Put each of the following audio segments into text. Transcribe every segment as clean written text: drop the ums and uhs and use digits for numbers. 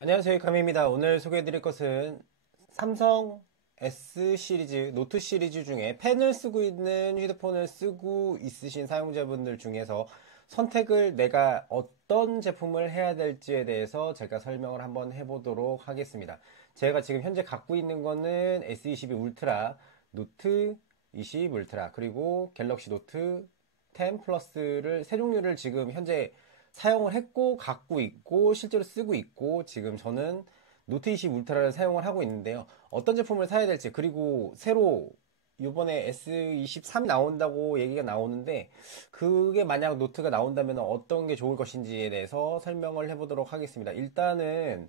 안녕하세요, 카미입니다. 오늘 소개해드릴 것은 삼성 S 시리즈, 노트 시리즈 중에 펜을 쓰고 있는 휴대폰을 쓰고 있으신 사용자분들 중에서 선택을 내가 어떤 제품을 해야 될지에 대해서 제가 설명을 한번 해보도록 하겠습니다. 제가 지금 현재 갖고 있는 거는 S22 울트라, 노트 20 울트라, 그리고 갤럭시 노트 10 플러스를 세 종류를 지금 현재 사용을 했고 갖고 있고 실제로 쓰고 있고, 지금 저는 노트 20 울트라를 사용을 하고 있는데요. 어떤 제품을 사야 될지, 그리고 새로 이번에 S23 나온다고 얘기가 나오는데, 그게 만약 노트가 나온다면 어떤 게 좋을 것인지에 대해서 설명을 해보도록 하겠습니다. 일단은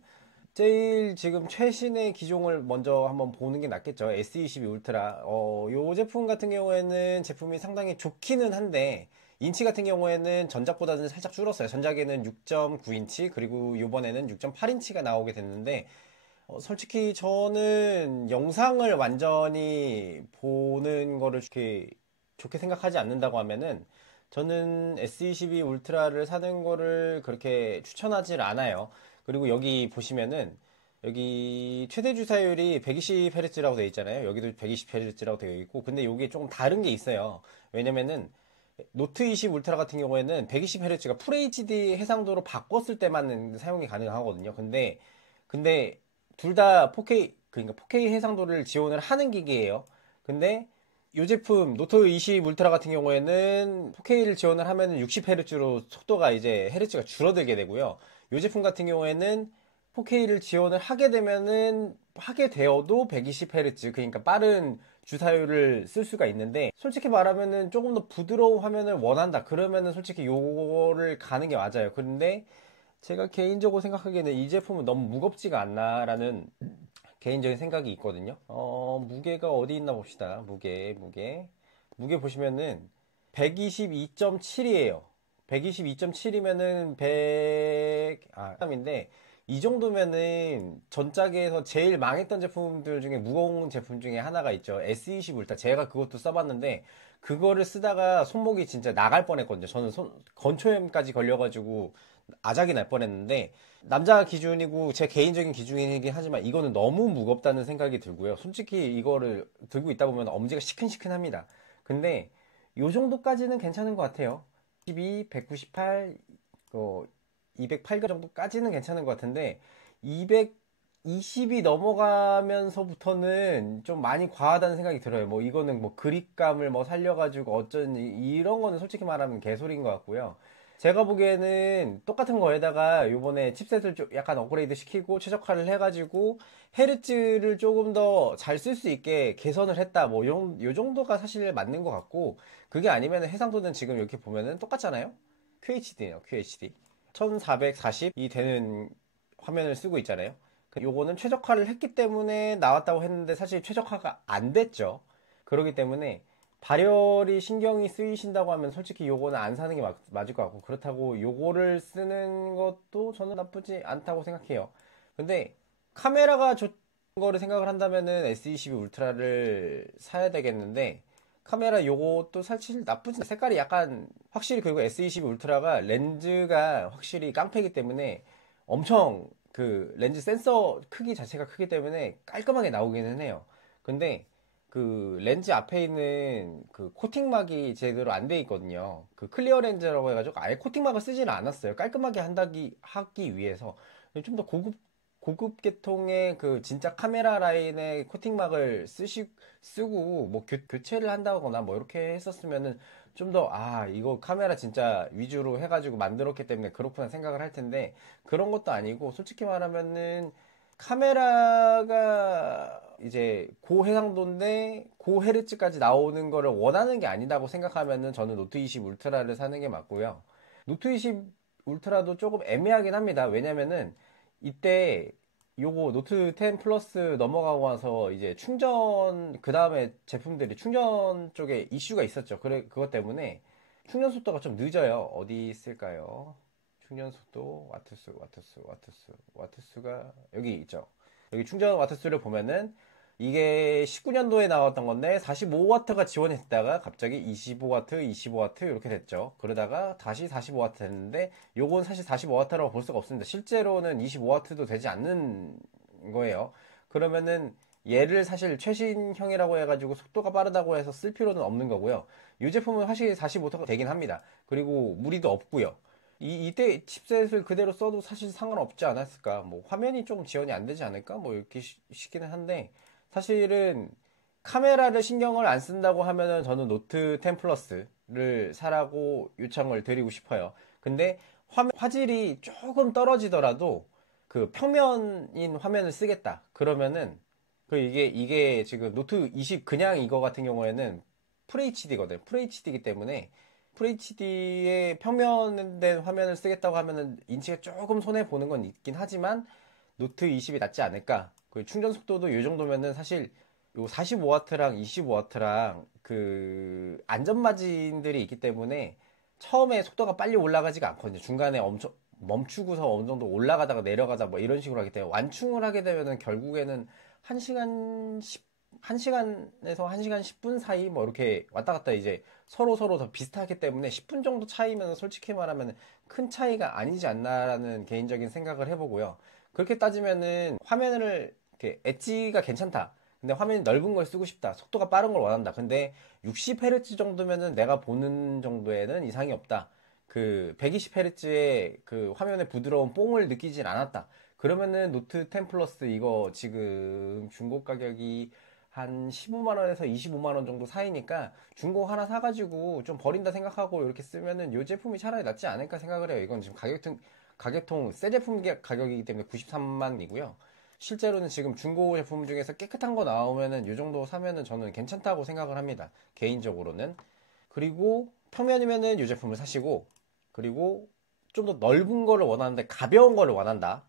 제일 지금 최신의 기종을 먼저 한번 보는 게 낫겠죠. S22 울트라. 요 제품 같은 경우에는 제품이 상당히 좋기는 한데, 인치 같은 경우에는 전작보다는 살짝 줄었어요. 전작에는 6.9인치, 그리고 이번에는 6.8인치가 나오게 됐는데, 솔직히 저는 영상을 완전히 보는 거를 좋게 생각하지 않는다고 하면은, 저는 S22 울트라를 사는 거를 그렇게 추천하지 않아요. 그리고 여기 보시면은, 여기 최대 주사율이 120Hz라고 되어 있잖아요. 여기도 120Hz라고 되어 있고, 근데 이게 조금 다른 게 있어요. 왜냐면은 노트 20 울트라 같은 경우에는 120Hz가 풀 HD 해상도로 바꿨을 때만 사용이 가능하거든요. 근데 둘 다 4K, 그러니까 4K 해상도를 지원을 하는 기기예요. 근데 이 제품 노트 20 울트라 같은 경우에는 4K를 지원을 하면 60Hz로 속도가 이제 헤르츠가 줄어들게 되고요. 이 제품 같은 경우에는 4K를 지원을 하게 되어도 120Hz, 그러니까 빠른 주사율을 쓸 수가 있는데, 솔직히 말하면은 조금 더 부드러운 화면을 원한다 그러면은 솔직히 요거를 가는 게 맞아요. 그런데 제가 개인적으로 생각하기에는 이 제품은 너무 무겁지가 않나라는 개인적인 생각이 있거든요. 무게가 어디 있나 봅시다. 무게 보시면은 122.7이에요. 122.7이면은 3인데, 이 정도면은 전작에서 제일 망했던 제품들 중에 무거운 제품 중에 하나가 있죠. S20 울트라. 제가 그것도 써봤는데, 그거를 쓰다가 손목이 진짜 나갈 뻔했거든요. 저는 건초염까지 걸려가지고 아작이 날 뻔했는데, 남자 기준이고 제 개인적인 기준이긴 하지만 이거는 너무 무겁다는 생각이 들고요. 솔직히 이거를 들고 있다 보면 엄지가 시큰시큰합니다. 근데 요 정도까지는 괜찮은 것 같아요. 12, 198, 208가 정도까지는 괜찮은 것 같은데, 220이 넘어가면서부터는 좀 많이 과하다는 생각이 들어요. 뭐 이거는 뭐 그립감을 뭐 살려가지고 어쩐지 이런 거는 솔직히 말하면 개소리인 것 같고요. 제가 보기에는 똑같은 거에다가 요번에 칩셋을 좀 약간 업그레이드 시키고 최적화를 해가지고 헤르츠를 조금 더 잘 쓸 수 있게 개선을 했다, 뭐 요 정도가 사실 맞는 것 같고, 그게 아니면 해상도는 지금 이렇게 보면은 똑같잖아요. QHD네요, QHD. 1440이 되는 화면을 쓰고 있잖아요. 요거는 최적화를 했기 때문에 나왔다고 했는데 사실 최적화가 안 됐죠. 그렇기 때문에 발열이 신경이 쓰이신다고 하면 솔직히 요거는 안 사는 게 맞을 것 같고, 그렇다고 요거를 쓰는 것도 저는 나쁘지 않다고 생각해요. 근데 카메라가 좋은 거를 생각을 한다면은 S22 울트라를 사야 되겠는데, 카메라 요것도 사실 나쁘진 않아요. 색깔이 약간 확실히, 그리고 S22 울트라가 렌즈가 확실히 깡패이기 때문에 엄청, 그 렌즈 센서 크기 자체가 크기 때문에 깔끔하게 나오기는 해요. 근데 그 렌즈 앞에 있는 그 코팅막이 제대로 안 돼 있거든요. 그 클리어 렌즈라고 해가지고 아예 코팅막을 쓰지는 않았어요. 깔끔하게 하기 위해서. 좀 더 고급 계통의 그 진짜 카메라 라인의 코팅막을 쓰고 뭐 교체를 한다거나 뭐 이렇게 했었으면은 좀 더, 이거 카메라 진짜 위주로 해가지고 만들었기 때문에 그렇구나 생각을 할 텐데, 그런 것도 아니고 솔직히 말하면은 카메라가 이제 고해상도인데 고헤르츠까지 나오는 거를 원하는 게 아니다고 생각하면은 저는 노트 20 울트라를 사는 게 맞고요. 노트 20 울트라도 조금 애매하긴 합니다. 왜냐면은 이때 요거 노트 10 플러스 넘어가고 나서 이제 충전, 그 다음에 제품들이 충전 쪽에 이슈가 있었죠. 그것 때문에 충전 속도가 좀 늦어요. 어디 있을까요? 충전 속도, 와트수가 여기 있죠. 여기 충전 와트수를 보면은 이게 19년도에 나왔던 건데 45W가 지원했다가 갑자기 25W, 25W 이렇게 됐죠. 그러다가 다시 45W 됐는데 요건 사실 45W라고 볼 수가 없습니다. 실제로는 25W도 되지 않는 거예요. 그러면은 얘를 사실 최신형이라고 해가지고 속도가 빠르다고 해서 쓸 필요는 없는 거고요. 이 제품은 확실히 45W가 되긴 합니다. 그리고 무리도 없고요. 이때 칩셋을 그대로 써도 사실 상관없지 않았을까. 뭐 화면이 좀 지원이 안 되지 않을까. 뭐 이렇게 싶기는 한데 사실은 카메라를 신경을 안 쓴다고 하면은 저는 노트 10 플러스를 사라고 요청을 드리고 싶어요. 근데 화질이 조금 떨어지더라도 그 평면인 화면을 쓰겠다. 그러면은 이게 지금 노트 20 그냥 이거 같은 경우에는 FHD거든요. FHD이기 때문에 FHD의 평면된 화면을 쓰겠다고 하면은 인치가 조금 손해 보는 건 있긴 하지만 노트 20이 낫지 않을까. 그 충전 속도도 이 정도면은 사실 요 45W랑 25W랑 그 안전 마진들이 있기 때문에 처음에 속도가 빨리 올라가지가 않거든요. 중간에 엄청 멈추고서 어느 정도 올라가다가 내려가다 뭐 이런 식으로 하기 때문에 완충을 하게 되면은 결국에는 1시간 1시간에서 1시간 10분 사이 뭐 이렇게 왔다 갔다 이제 서로 더 비슷하기 때문에 10분 정도 차이면 솔직히 말하면 큰 차이가 아니지 않나라는 개인적인 생각을 해보고요. 그렇게 따지면은 화면을 이렇게 엣지가 괜찮다. 근데 화면이 넓은 걸 쓰고 싶다. 속도가 빠른 걸 원한다. 근데 60Hz 정도면은 내가 보는 정도에는 이상이 없다. 그 120Hz의 그 화면의 부드러운 뽕을 느끼진 않았다. 그러면은 노트 10 플러스 이거 지금 중고 가격이 한 15만 원에서 25만 원 정도 사이니까 중고 하나 사가지고 좀 버린다 생각하고 이렇게 쓰면은 이 제품이 차라리 낫지 않을까 생각을 해요. 이건 지금 가격통 새 제품 가격이기 때문에 93만이고요. 실제로는 지금 중고 제품 중에서 깨끗한 거 나오면은 이 정도 사면은 저는 괜찮다고 생각을 합니다. 개인적으로는. 그리고 평면이면은 이 제품을 사시고, 그리고 좀 더 넓은 거를 원하는데 가벼운 거를 원한다.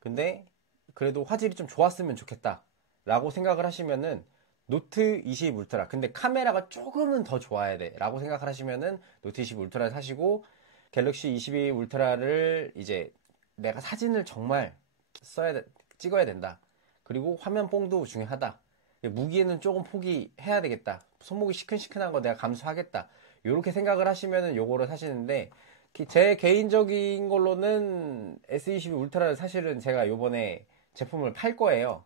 근데 그래도 화질이 좀 좋았으면 좋겠다 라고 생각을 하시면은 노트 20 울트라, 근데 카메라가 조금은 더 좋아야 돼 라고 생각을 하시면은 노트 20 울트라를 사시고, 갤럭시 22 울트라를 이제 내가 사진을 정말 찍어야 된다. 그리고 화면 뽕도 중요하다. 무기에는 조금 포기해야 되겠다. 손목이 시큰시큰한 거 내가 감수하겠다. 이렇게 생각을 하시면은 요거를 사시는데, 제 개인적인 걸로는 S22 울트라를 사실은 제가 요번에 제품을 팔 거예요.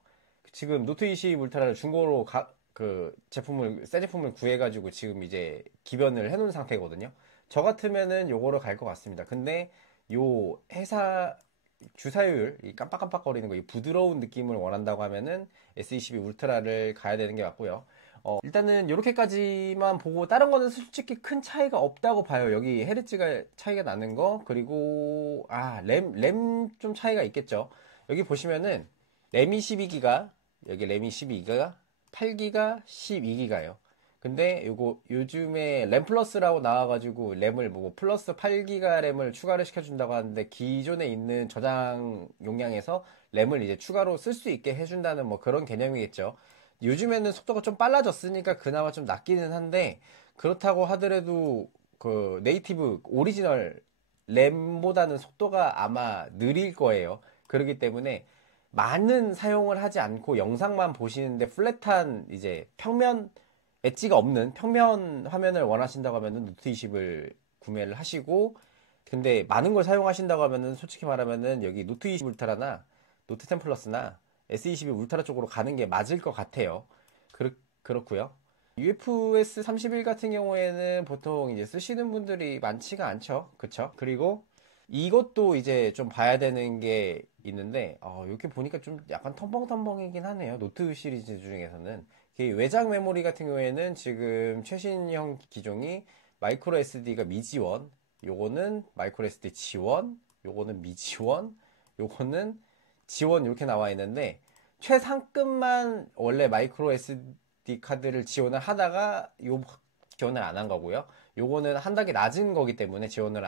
지금 노트 20 울트라를 중고로 새 제품을 구해가지고 지금 이제 기변을 해놓은 상태거든요. 저 같으면은 요거로 갈 것 같습니다. 근데 요 회사 주사율, 이 깜빡깜빡거리는 거, 이 부드러운 느낌을 원한다고 하면은 S22 울트라를 가야 되는 게 맞고요. 일단은 이렇게까지만 보고 다른 거는 솔직히 큰 차이가 없다고 봐요. 여기 헤르츠가 차이가 나는 거, 그리고 램 좀 차이가 있겠죠. 여기 보시면은 램이 12기가, 여기 램이 12기가, 8기가, 12기가요. 근데 요즘에 램 플러스라고 나와가지고 램을 뭐 플러스 8기가 램을 추가를 시켜준다고 하는데, 기존에 있는 저장 용량에서 램을 이제 추가로 쓸 수 있게 해준다는 뭐 그런 개념이겠죠. 요즘에는 속도가 좀 빨라졌으니까 그나마 좀 낫기는 한데, 그렇다고 하더라도 그 네이티브 오리지널 램보다는 속도가 아마 느릴 거예요. 그렇기 때문에 많은 사용을 하지 않고 영상만 보시는데 플랫한 이제 평면 엣지가 없는 평면 화면을 원하신다고 하면은 노트 20을 구매를 하시고, 근데 많은 걸 사용하신다고 하면은 솔직히 말하면은 여기 노트 20 울트라나 노트 10 플러스나 S22 울트라 쪽으로 가는 게 맞을 것 같아요. 그렇고요. UFS 31 같은 경우에는 보통 이제 쓰시는 분들이 많지가 않죠. 그쵸? 그리고 이것도 이제 좀 봐야 되는 게 있는데, 이렇게 보니까 좀 약간 텀벙텀벙이긴 하네요. 노트 시리즈 중에서는. 이 외장 메모리 같은 경우에는 지금 최신형 기종이 마이크로 SD가 미지원, 요거는 마이크로 SD 지원, 요거는 미지원, 요거는 지원 이렇게 나와 있는데, 최상급만 원래 마이크로 SD 카드를 지원을 하다가 지원을 안 한 거고요. 요거는 한 단계 낮은 거기 때문에 지원을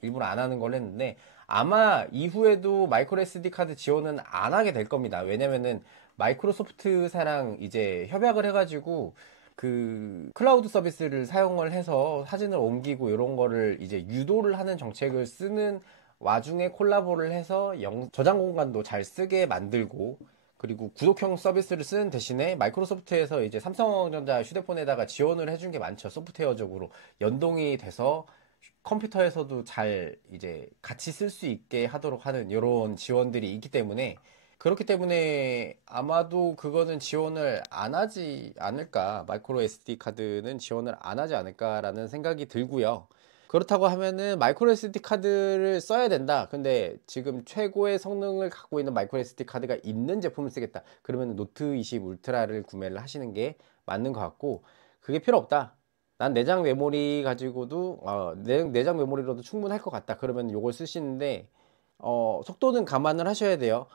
일부러 안 하는 걸 했는데, 아마 이후에도 마이크로 SD 카드 지원은 안 하게 될 겁니다. 왜냐면은 마이크로소프트사랑 이제 협약을 해가지고 그 클라우드 서비스를 사용을 해서 사진을 옮기고 이런 거를 이제 유도를 하는 정책을 쓰는 와중에 콜라보를 해서 저장 공간도 잘 쓰게 만들고, 그리고 구독형 서비스를 쓰는 대신에 마이크로소프트에서 이제 삼성전자 휴대폰에다가 지원을 해준 게 많죠. 소프트웨어적으로 연동이 돼서 컴퓨터에서도 잘 이제 같이 쓸 수 있게 하도록 하는 이런 지원들이 있기 때문에, 그렇기 때문에 아마도 그거는 지원을 안 하지 않을까, 마이크로 SD 카드는 지원을 안 하지 않을까라는 생각이 들고요. 그렇다고 하면은 마이크로 SD 카드를 써야 된다. 근데 지금 최고의 성능을 갖고 있는 마이크로 SD 카드가 있는 제품을 쓰겠다. 그러면 노트 20 울트라를 구매를 하시는 게 맞는 것 같고, 그게 필요 없다. 난 내장 메모리 가지고도 내장 메모리로도 충분할 것 같다. 그러면 요걸 쓰시는데, 속도는 감안을 하셔야 돼요.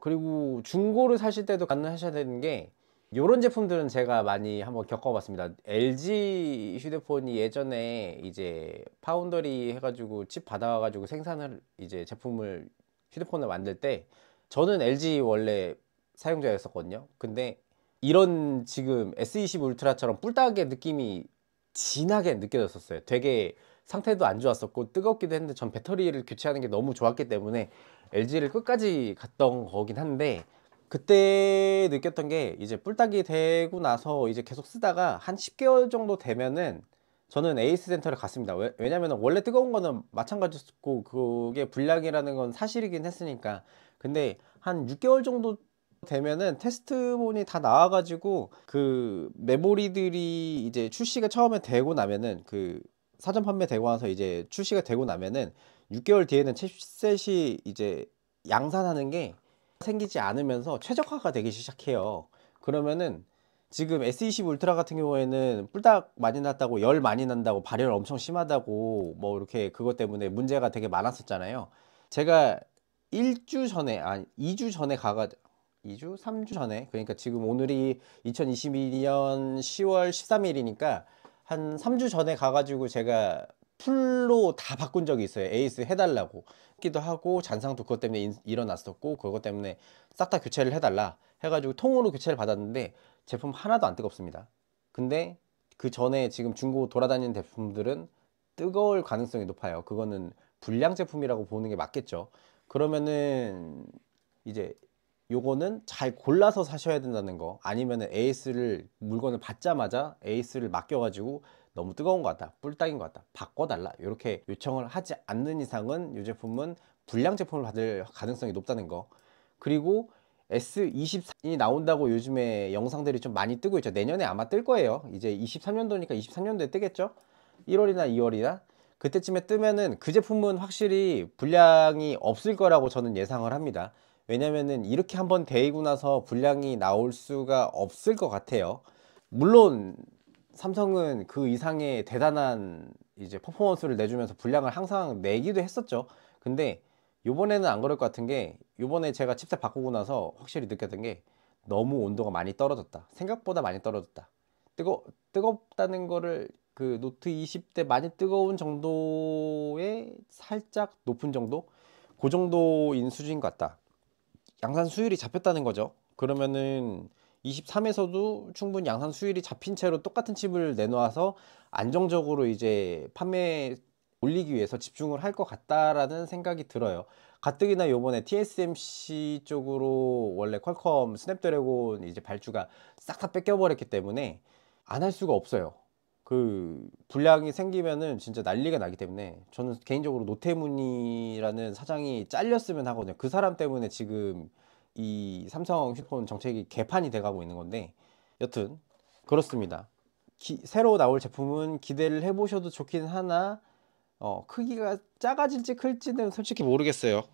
그리고 중고를 사실 때도 감안하셔야 되는 게, 요런 제품들은 제가 많이 한번 겪어봤습니다. LG 휴대폰이 예전에 이제 파운더리 해가지고 칩 받아와가지고 생산을 이제 제품을 휴대폰을 만들 때, 저는 LG 원래 사용자였었거든요. 근데 이런 지금 S20 울트라처럼 뿔딱의 느낌이 진하게 느껴졌었어요. 되게 상태도 안 좋았었고 뜨겁기도 했는데, 전 배터리를 교체하는 게 너무 좋았기 때문에 LG를 끝까지 갔던 거긴 한데, 그때 느꼈던 게, 이제 뿔딱이 되고 나서 이제 계속 쓰다가 한 10개월 정도 되면은 저는 에이스 센터를 갔습니다. 왜냐면 원래 뜨거운 거는 마찬가지였고 그게 불량이라는 건 사실이긴 했으니까. 근데 한 6개월 정도 되면은 테스트본이 다 나와가지고 그 메모리들이 이제 출시가 처음에 되고 나면은, 그 사전 판매되고 나서 이제 출시가 되고 나면은 6개월 뒤에는 칩셋이 이제 양산하는 게 생기지 않으면서 최적화가 되기 시작해요. 그러면은 지금 S20 울트라 같은 경우에는 뿔딱 많이 났다고, 열 많이 난다고, 발열 엄청 심하다고 뭐 이렇게 그것 때문에 문제가 되게 많았었잖아요. 제가 1주 전에, 아니 2주 전에 가가 2주? 3주 전에, 그러니까 지금 오늘이 2022년 10월 13일이니까 한 3주 전에 가가지고 제가 풀로 다 바꾼 적이 있어요. 에이스 해달라고 기도 하고, 잔상도 그것 때문에 일어났었고, 그것 때문에 싹 다 교체를 해달라 해가지고 통으로 교체를 받았는데 제품 하나도 안 뜨겁습니다. 근데 그 전에 지금 중고 돌아다니는 제품들은 뜨거울 가능성이 높아요. 그거는 불량 제품이라고 보는 게 맞겠죠. 그러면은 이제 요거는 잘 골라서 사셔야 된다는 거, 아니면은 에이스를 물건을 받자마자 에이스를 맡겨가지고 너무 뜨거운 것 같다, 뿔딱인 것 같다, 바꿔달라 이렇게 요청을 하지 않는 이상은 이 제품은 불량 제품을 받을 가능성이 높다는 거. 그리고 S24이 나온다고 요즘에 영상들이 좀 많이 뜨고 있죠. 내년에 아마 뜰 거예요. 이제 23년도니까 23년도에 뜨겠죠. 1월이나 2월이나 그때쯤에 뜨면은 그 제품은 확실히 불량이 없을 거라고 저는 예상을 합니다. 왜냐면은 이렇게 한번 데이고 나서 불량이 나올 수가 없을 것 같아요. 물론 삼성은 그 이상의 대단한 이제 퍼포먼스를 내주면서 불량을 항상 내기도 했었죠. 근데 요번에는 안 그럴 것 같은 게, 요번에 제가 칩셋 바꾸고 나서 확실히 느꼈던 게, 너무 온도가 많이 떨어졌다. 생각보다 많이 떨어졌다. 뜨겁다는 거를, 그 노트 20대 많이 뜨거운 정도의 살짝 높은 정도? 그 정도인 수준 같다. 양산 수율이 잡혔다는 거죠. 그러면은 23에서도 충분히 양산 수율이 잡힌 채로 똑같은 칩을 내놓아서 안정적으로 이제 판매 올리기 위해서 집중을 할 것 같다라는 생각이 들어요. 가뜩이나 요번에 TSMC 쪽으로 원래 퀄컴 스냅드래곤 이제 발주가 싹 다 뺏겨버렸기 때문에 안 할 수가 없어요. 그 불량이 생기면은 진짜 난리가 나기 때문에, 저는 개인적으로 노태문이라는 사장이 잘렸으면 하거든요. 그 사람 때문에 지금 이 삼성 휴대폰 정책이 개판이 돼가고 있는 건데, 여튼 그렇습니다. 새로 나올 제품은 기대를 해보셔도 좋긴 하나, 크기가 작아질지 클지는 솔직히 모르겠어요.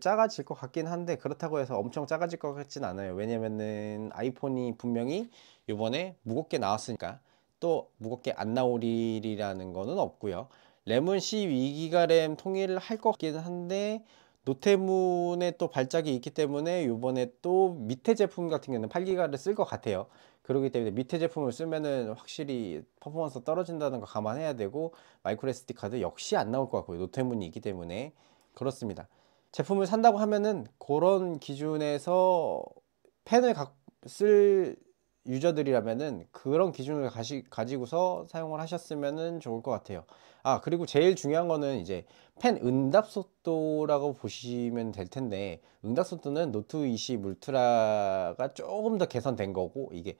작아질 것 같긴 한데, 그렇다고 해서 엄청 작아질 것 같진 않아요. 왜냐면은 아이폰이 분명히 이번에 무겁게 나왔으니까 또 무겁게 안 나올 일이라는 거는 없고요. 램은 12기가 램 통일을 할 것 같긴 한데, 노태문에 또 발작이 있기 때문에 이번에 또 밑에 제품 같은 경우는 8기가를 쓸 것 같아요. 그렇기 때문에 밑에 제품을 쓰면은 확실히 퍼포먼스 떨어진다는 거 감안해야 되고, 마이크로 SD 카드 역시 안 나올 것 같고요. 노태문이 있기 때문에. 그렇습니다. 제품을 산다고 하면은 그런 기준에서 펜을 쓸 유저들이라면은 그런 기준을 가지고서 사용을 하셨으면은 좋을 것 같아요. 그리고 제일 중요한 거는 이제 펜 응답 속도라고 보시면 될 텐데, 응답 속도는 노트 20 울트라가 조금 더 개선된 거고, 이게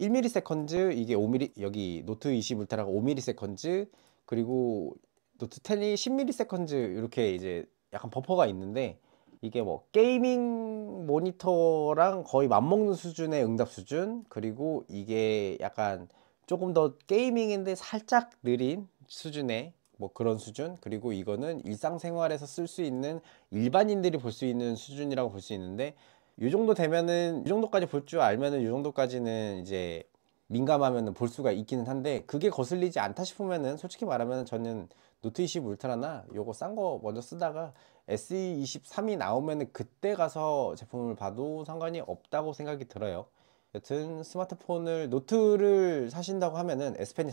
1ms, 이게 5mm, 여기 노트 20 울트라가 5ms, 그리고 노트 10이 10ms, 이렇게 이제 약간 버퍼가 있는데, 이게 뭐 게이밍 모니터랑 거의 맞먹는 수준의 응답 수준, 그리고 이게 약간 조금 더 게이밍인데 살짝 느린 수준의 뭐 그런 수준, 그리고 이거는 일상생활에서 쓸 수 있는 일반인들이 볼 수 있는 수준이라고 볼 수 있는데, 이 정도 되면은, 이 정도까지 볼 줄 알면은, 이 정도까지는 이제 민감하면은 볼 수가 있기는 한데, 그게 거슬리지 않다 싶으면은 솔직히 말하면 저는 노트 20 울트라나 요거 싼 거 먼저 쓰다가 SE23이 나오면은 그때 가서 제품을 봐도 상관이 없다고 생각이 들어요. 여튼 스마트폰을, 노트를 사신다고 하면은, S펜이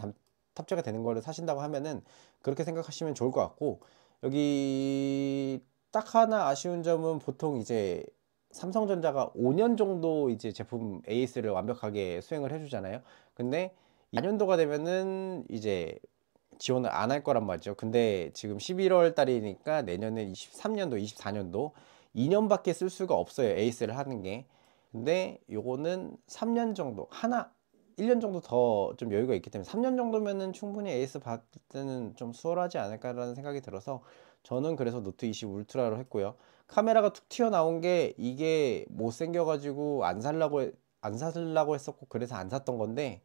탑재가 되는 거를 사신다고 하면은 그렇게 생각하시면 좋을 것 같고, 여기 딱 하나 아쉬운 점은, 보통 이제 삼성전자가 5년 정도 이제 제품 AS를 완벽하게 수행을 해주잖아요. 근데 4년도가 되면은 이제 지원을 안 할 거란 말이죠. 근데 지금 11월 달이니까 내년에 23년도, 24년도 2년밖에 쓸 수가 없어요. 에이스를 하는 게. 근데 요거는 3년 정도, 1년 정도 더 좀 여유가 있기 때문에 3년 정도면은 충분히 에이스 받을 때는 좀 수월하지 않을까라는 생각이 들어서, 저는 그래서 노트 20 울트라로 했고요. 카메라가 툭 튀어나온 게, 이게 못생겨가지고 안 살라고 했었고, 그래서 안 샀던 건데,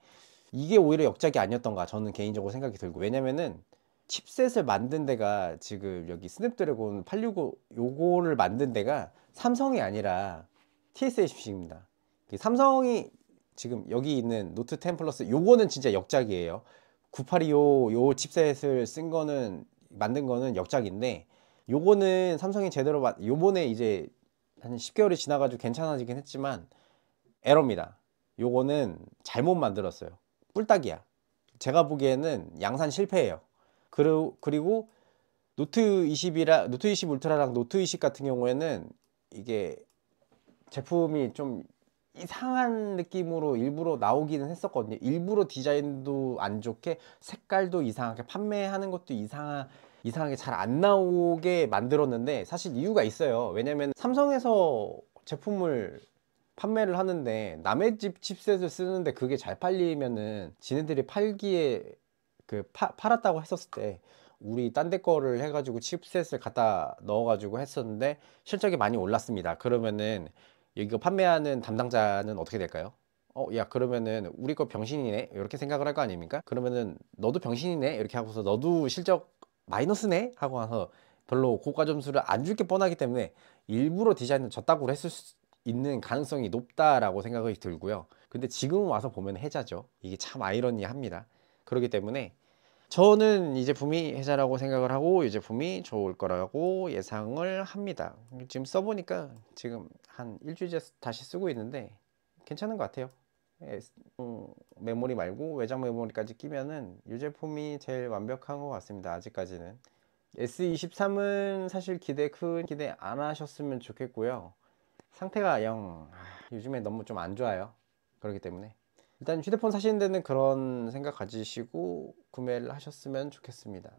이게 오히려 역작이 아니었던가 저는 개인적으로 생각이 들고, 왜냐면은 칩셋을 만든 데가, 지금 여기 스냅드래곤 865 요거를 만든 데가 삼성이 아니라 TSMC입니다. 삼성이 지금 여기 있는 노트 10 플러스 요거는 진짜 역작이에요. 9825 요 칩셋을 쓴 거는, 만든 거는 역작인데, 요거는 삼성이 제대로 요번에 이제 한 10개월이 지나가지고 괜찮아지긴 했지만 에러입니다. 요거는 잘못 만들었어요. 뿔딱이야. 제가 보기에는 양산 실패예요. 그리고 노트 20 울트라랑 노트 20 같은 경우에는 이게 제품이 좀 이상한 느낌으로 일부러 나오기는 했었거든요. 일부러 디자인도 안 좋게, 색깔도 이상하게, 판매하는 것도 이상하게 잘 안 나오게 만들었는데, 사실 이유가 있어요. 왜냐면 삼성에서 제품을 판매를 하는데 남의 집 칩셋을 쓰는데 그게 잘 팔리면은, 지네들이 팔기에 팔았다고 했었을 때, 우리 딴 데 거를 해가지고 칩셋을 갖다 넣어가지고 했었는데 실적이 많이 올랐습니다. 그러면은 이거 판매하는 담당자는 어떻게 될까요? 야, 그러면은 우리 거 병신이네, 이렇게 생각을 할 거 아닙니까? 그러면은 너도 병신이네, 이렇게 하고서 너도 실적 마이너스네 하고 나서 별로 고가 점수를 안 줄 게 뻔하기 때문에, 일부러 디자인을 저따구로 했을 수 있는 가능성이 높다라고 생각이 들고요. 근데 지금 와서 보면 해자죠. 이게 참 아이러니합니다. 그렇기 때문에 저는 이 제품이 해자라고 생각을 하고, 이 제품이 좋을 거라고 예상을 합니다. 지금 써보니까 지금 한 일주일째 다시 쓰고 있는데 괜찮은 것 같아요. 메모리 말고 외장 메모리까지 끼면은 이 제품이 제일 완벽한 것 같습니다. 아직까지는. S23은 사실 큰 기대 안 하셨으면 좋겠고요. 상태가 요즘에 너무 좀 안 좋아요. 그렇기 때문에 일단 휴대폰 사시는 데는 그런 생각 가지시고 구매를 하셨으면 좋겠습니다.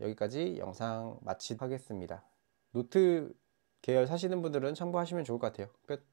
여기까지 영상 마치도록 하겠습니다. 노트 계열 사시는 분들은 참고하시면 좋을 것 같아요. 끝.